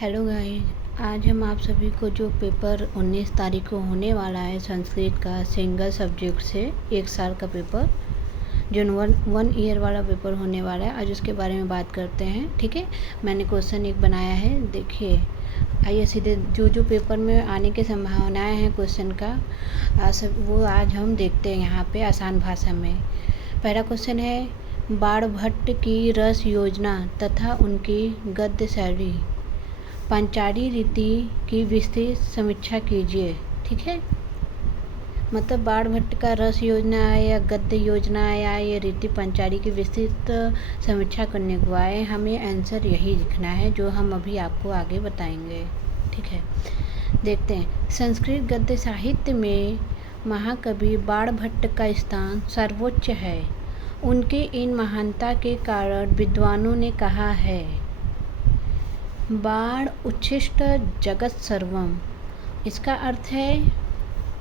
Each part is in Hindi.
हेलो गाइस, आज हम आप सभी को जो पेपर 19 तारीख को होने वाला है संस्कृत का सिंगल सब्जेक्ट से 1 साल का पेपर जो वन ईयर वाला पेपर होने वाला है, आज उसके बारे में बात करते हैं। ठीक है, मैंने क्वेश्चन एक बनाया है, देखिए। आइए सीधे जो पेपर में आने की संभावनाएं हैं क्वेश्चन का वो आज हम देखते हैं यहाँ पे आसान भाषा में। पहला क्वेश्चन है, बाणभट्ट की रस योजना तथा उनकी गद्य शैली पंचारी रीति की विस्तृत समीक्षा कीजिए। ठीक है, मतलब बाणभट्ट का रस योजना या गद्य योजना या ये रीति पंचारी की विस्तृत समीक्षा करने को आए। हमें आंसर यही लिखना है जो हम अभी आपको आगे बताएंगे। ठीक है, देखते हैं। संस्कृत गद्य साहित्य में महाकवि बाणभट्ट का स्थान सर्वोच्च है। उनके इन महानता के कारण विद्वानों ने कहा है, बाण उच्छिष्ट जगत सर्वम। इसका अर्थ है,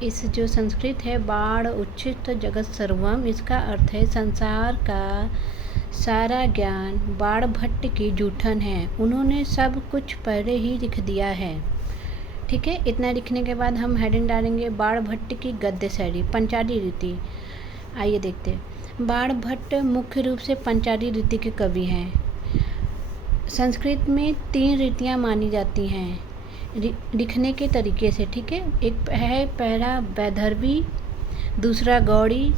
इस जो संस्कृत है बाण उच्छिष्ट जगत सर्वम, इसका अर्थ है संसार का सारा ज्ञान बाणभट्ट की जूठन है। उन्होंने सब कुछ पहले ही लिख दिया है। ठीक है, इतना लिखने के बाद हम हेडिंग डालेंगे बाणभट्ट की गद्य शैली पंचाली रीति। आइए देखते हैं। बाणभट्ट मुख्य रूप से पंचाली रीति के कवि हैं। संस्कृत में 3 रीतियाँ मानी जाती हैं लिखने के तरीके से। ठीक है, एक है पहला वैदर्भी, दूसरा गौड़ी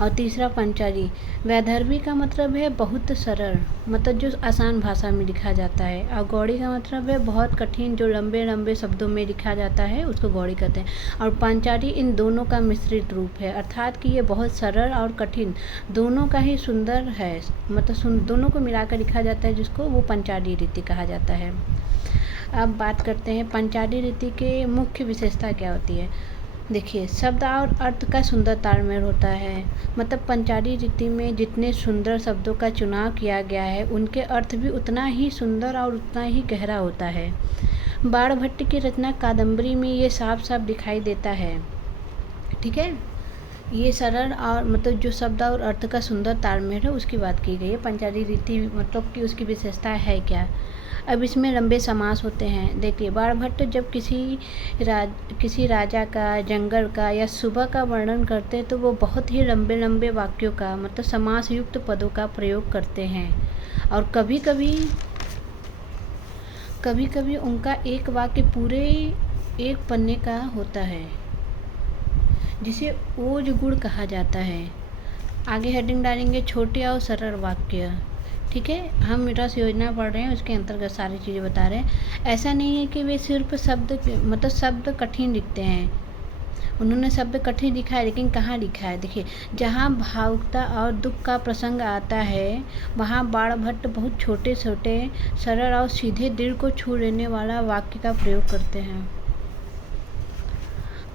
और तीसरा पंचाली। वैदर्भी का मतलब है बहुत सरल, मतलब जो आसान भाषा में लिखा जाता है, और गौड़ी का मतलब है बहुत कठिन, जो लंबे लंबे शब्दों में लिखा जाता है, उसको गौड़ी कहते हैं। और पंचाली इन दोनों का मिश्रित रूप है, अर्थात कि ये बहुत सरल और कठिन दोनों का ही सुंदर है, मतलब दोनों को मिलाकर लिखा जाता है, जिसको वो पंचाली रीति कहा जाता है। अब बात करते हैं पंचाली रीति के मुख्य विशेषता क्या होती है। देखिए, शब्द और अर्थ का सुंदर तालमेल होता है, मतलब पंचाली रीति में जितने सुंदर शब्दों का चुनाव किया गया है उनके अर्थ भी उतना ही सुंदर और उतना ही गहरा होता है। बाणभट्ट की रचना कादम्बरी में ये साफ साफ दिखाई देता है। ठीक है, ये सरल और मतलब जो शब्द और अर्थ का सुंदर तालमेल है उसकी बात की गई है। पंचाली रीति मतलब कि उसकी विशेषता है क्या। अब इसमें लंबे समास होते हैं। देखिए, बाणभट्ट जब किसी राजा का, जंगल का या सुबह का वर्णन करते हैं तो वो बहुत ही लंबे लंबे वाक्यों का, मतलब समास युक्त पदों का प्रयोग करते हैं। और कभी कभी उनका एक वाक्य पूरे एक पन्ने का होता है, जिसे ओज गुण कहा जाता है। आगे हेडिंग डालेंगे छोटे और सरल वाक्य। ठीक है, हम रस योजना पढ़ रहे हैं, उसके अंतर्गत सारी चीज़ें बता रहे हैं। ऐसा नहीं है कि वे सिर्फ शब्द कठिन लिखते हैं। उन्होंने शब्द कठिन लिखा है, लेकिन कहाँ लिखा है। देखिए, जहाँ भावुकता और दुख का प्रसंग आता है वहाँ बाणभट्ट बहुत छोटे छोटे सरल और सीधे दिल को छू लेने वाला वाक्य का प्रयोग करते हैं।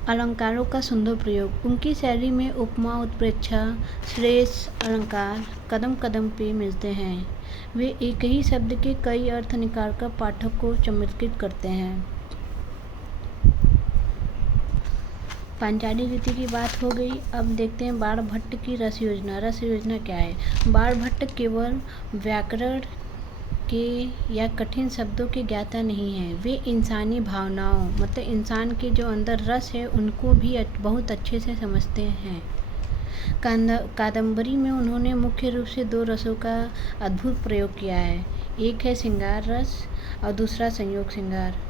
अलंकारों का सुंदर प्रयोग। उनकी शैली में उपमा, उत्प्रेक्षा, श्रेष्ठ अलंकार कदम कदम पे मिलते हैं। वे एक ही शब्द के कई अर्थ निकालकर पाठक को चमत्कृत करते हैं। पंचाली रीति की बात हो गई। अब देखते हैं बाणभट्ट की रस योजना। रस योजना क्या है। बाणभट्ट केवल व्याकरण के या कठिन शब्दों के ज्ञाता नहीं है, वे इंसानी भावनाओं, मतलब इंसान के जो अंदर रस है उनको भी बहुत अच्छे से समझते हैं। कादम्बरी में उन्होंने मुख्य रूप से 2 रसों का अद्भुत प्रयोग किया है। एक है श्रृंगार रस और दूसरा संयोग श्रृंगार।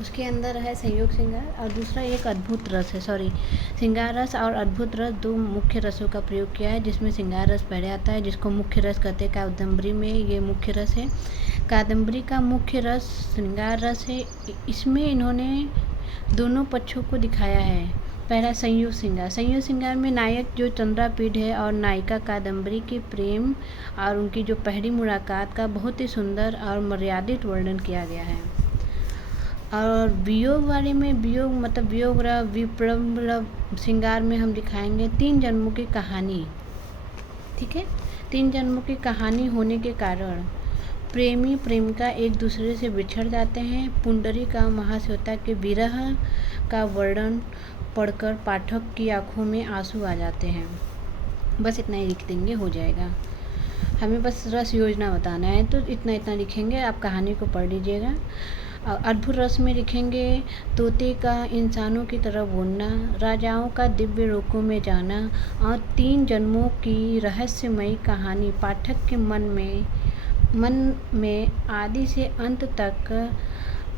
उसके अंदर है संयोग श्रृंगार और दूसरा एक अद्भुत रस है, श्रृंगार रस और अद्भुत रस, 2 मुख्य रसों का प्रयोग किया है, जिसमें श्रृंगार रस पहले आता है, जिसको मुख्य रस कहते हैं। कादम्बरी में ये मुख्य रस है। कादम्बरी का मुख्य रस श्रृंगार रस है। इसमें इन्होंने दोनों पक्षों को दिखाया है। पहला संयोग श्रृंगार। संयोग श्रृंगार में नायक जो चंद्रापीठ है और नायिका कादम्बरी के प्रेम और उनकी जो पहली मुलाकात का बहुत ही सुंदर और मर्यादित वर्णन किया गया है। और वियोग वाले में वियोग मतलब वियोग विप्रलभ श्रृंगार में हम दिखाएंगे 3 जन्मों की कहानी। ठीक है, 3 जन्मों की कहानी होने के कारण प्रेमी प्रेमिका एक दूसरे से बिछड़ जाते हैं। पुंडरी का महाश्वेता के विरह का वर्णन पढ़कर पाठक की आंखों में आंसू आ जाते हैं। बस इतना ही लिख देंगे, हो जाएगा। हमें बस रस योजना बताना है, तो इतना इतना लिखेंगे, आप कहानी को पढ़ लीजिएगा। अद्भुत रस में लिखेंगे तोते का इंसानों की तरह बोलना, राजाओं का दिव्य लोकों में जाना और 3 जन्मों की रहस्यमयी कहानी पाठक के मन में आदि से अंत तक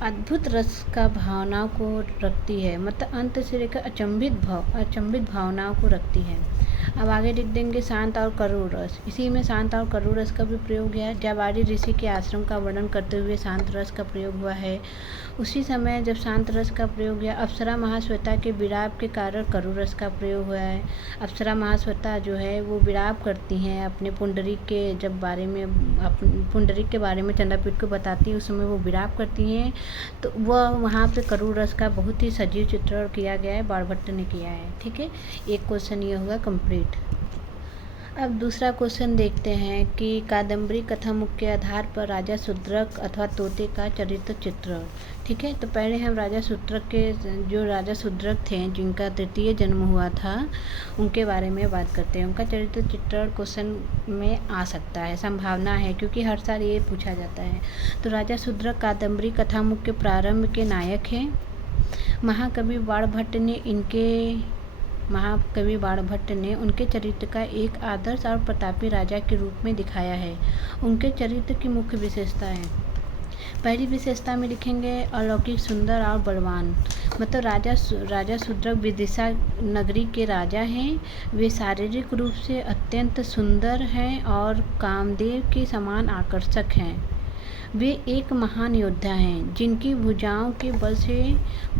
अद्भुत रस का भावनाओं को रखती है, मतलब अंत से लेकर अचंभित भावनाओं को रखती है। अब आगे लिख देंगे शांत और करुण रस। इसी में शांत और करुण रस का भी प्रयोग है। जाबाली ऋषि के आश्रम का वर्णन करते हुए शांत रस का प्रयोग हुआ है। उसी समय जब शांत रस का प्रयोग हुआ, अप्सरा महाश्वेता के विलाप के कारण करुण रस का प्रयोग हुआ है। अप्सरा महाश्वेता जो है वो विलाप करती हैं अपने पुंडरीक के बारे में चंद्रपीठ को बताती है, उस समय वो विलाप करती हैं, तो वह वहाँ पे करुण रस का बहुत ही सजीव चित्रण किया गया है, बाणभट्ट ने किया है। ठीक है, एक क्वेश्चन ये हुआ कंप्लीट। अब दूसरा क्वेश्चन देखते हैं कि कादम्बरी कथा मुख्य के आधार पर राजा शूद्रक अथवा तोते का चरित्र चित्रण। ठीक है, तो पहले हम राजा शूद्रक थे जिनका तृतीय जन्म हुआ था, उनके बारे में बात करते हैं। उनका चरित्र चित्रण क्वेश्चन में आ सकता है, संभावना है, क्योंकि हर साल ये पूछा जाता है। तो राजा शूद्रक कादम्बरी कथा मुख्य प्रारंभ के नायक हैं। महाकवि बाणभट्ट ने उनके चरित्र का एक आदर्श और प्रतापी राजा के रूप में दिखाया है। उनके चरित्र की मुख्य विशेषताएं, पहली विशेषता में लिखेंगे अलौकिक, सुंदर और बलवान। मतलब राजा शूद्रक विदिशा नगरी के राजा हैं। वे शारीरिक रूप से अत्यंत सुंदर हैं और कामदेव के समान आकर्षक हैं। वे एक महान योद्धा हैं जिनकी भुजाओं के बल से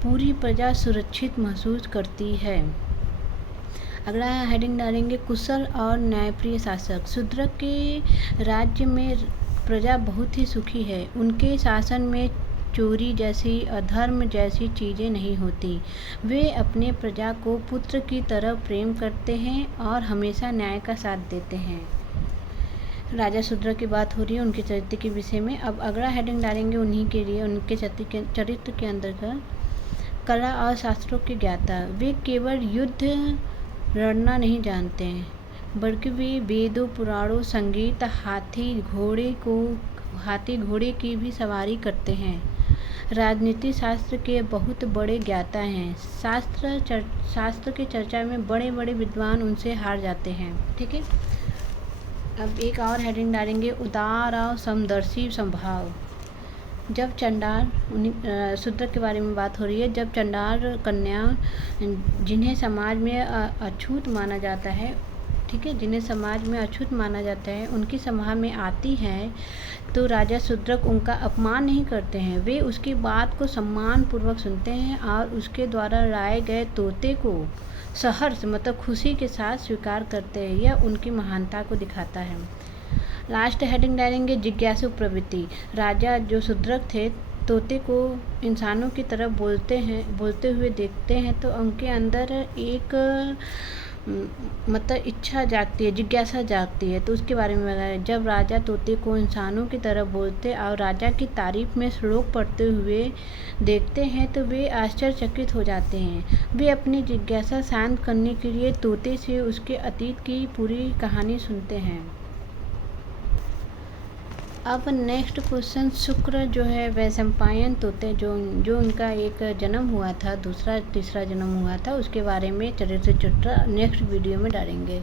पूरी प्रजा सुरक्षित महसूस करती है। अगला हेडिंग डालेंगे कुशल और न्यायप्रिय शासक। शूद्रक के राज्य में प्रजा बहुत ही सुखी है। उनके शासन में चोरी जैसी, अधर्म जैसी चीज़ें नहीं होती। वे अपने प्रजा को पुत्र की तरह प्रेम करते हैं और हमेशा न्याय का साथ देते हैं। राजा शूद्रक की बात हो रही है उनके चरित्र के विषय में। अब अगला हेडिंग डालेंगे उन्हीं के लिए, उनके चरित्र के अंतर्गत कला और शास्त्रों के ज्ञाता। वे केवल युद्ध लड़ना नहीं जानते हैं, बल्कि वे वेदों, पुराणों, संगीत, हाथी घोड़े की भी सवारी करते हैं। राजनीति शास्त्र के बहुत बड़े ज्ञाता हैं। शास्त्र के चर्चा में बड़े बड़े विद्वान उनसे हार जाते हैं। ठीक है, अब एक और हेडिंग डालेंगे उदार और समदर्शी स्वभाव। जब चंडाल, शूद्रक के बारे में बात हो रही है, जब चंडाल कन्या जिन्हें समाज में अछूत माना जाता है, ठीक है, जिन्हें समाज में अछूत माना जाता है, उनकी सभा में आती हैं तो राजा शूद्रक उनका अपमान नहीं करते हैं। वे उसकी बात को सम्मान पूर्वक सुनते हैं और उसके द्वारा लाए गए तोते को सहर्ष, मतलब खुशी के साथ स्वीकार करते हैं। यह उनकी महानता को दिखाता है। लास्ट हेडिंग डालेंगे जिज्ञासु प्रवृत्ति। राजा जो शूद्रक थे तोते को इंसानों की तरह बोलते हुए देखते हैं तो उनके अंदर एक मतलब इच्छा जागती है, जिज्ञासा जागती है। तो उसके बारे में बताया, जब राजा तोते को इंसानों की तरह बोलते और राजा की तारीफ में श्लोक पढ़ते हुए देखते हैं तो वे आश्चर्यचकित हो जाते हैं। वे अपनी जिज्ञासा शांत करने के लिए तोते से उसके अतीत की पूरी कहानी सुनते हैं। अब नेक्स्ट क्वेश्चन, शुक्र जो है वैशंपायन तोते जो उनका एक जन्म हुआ था, दूसरा तीसरा जन्म हुआ था, उसके बारे में चरित्र चित्र नेक्स्ट वीडियो में डालेंगे।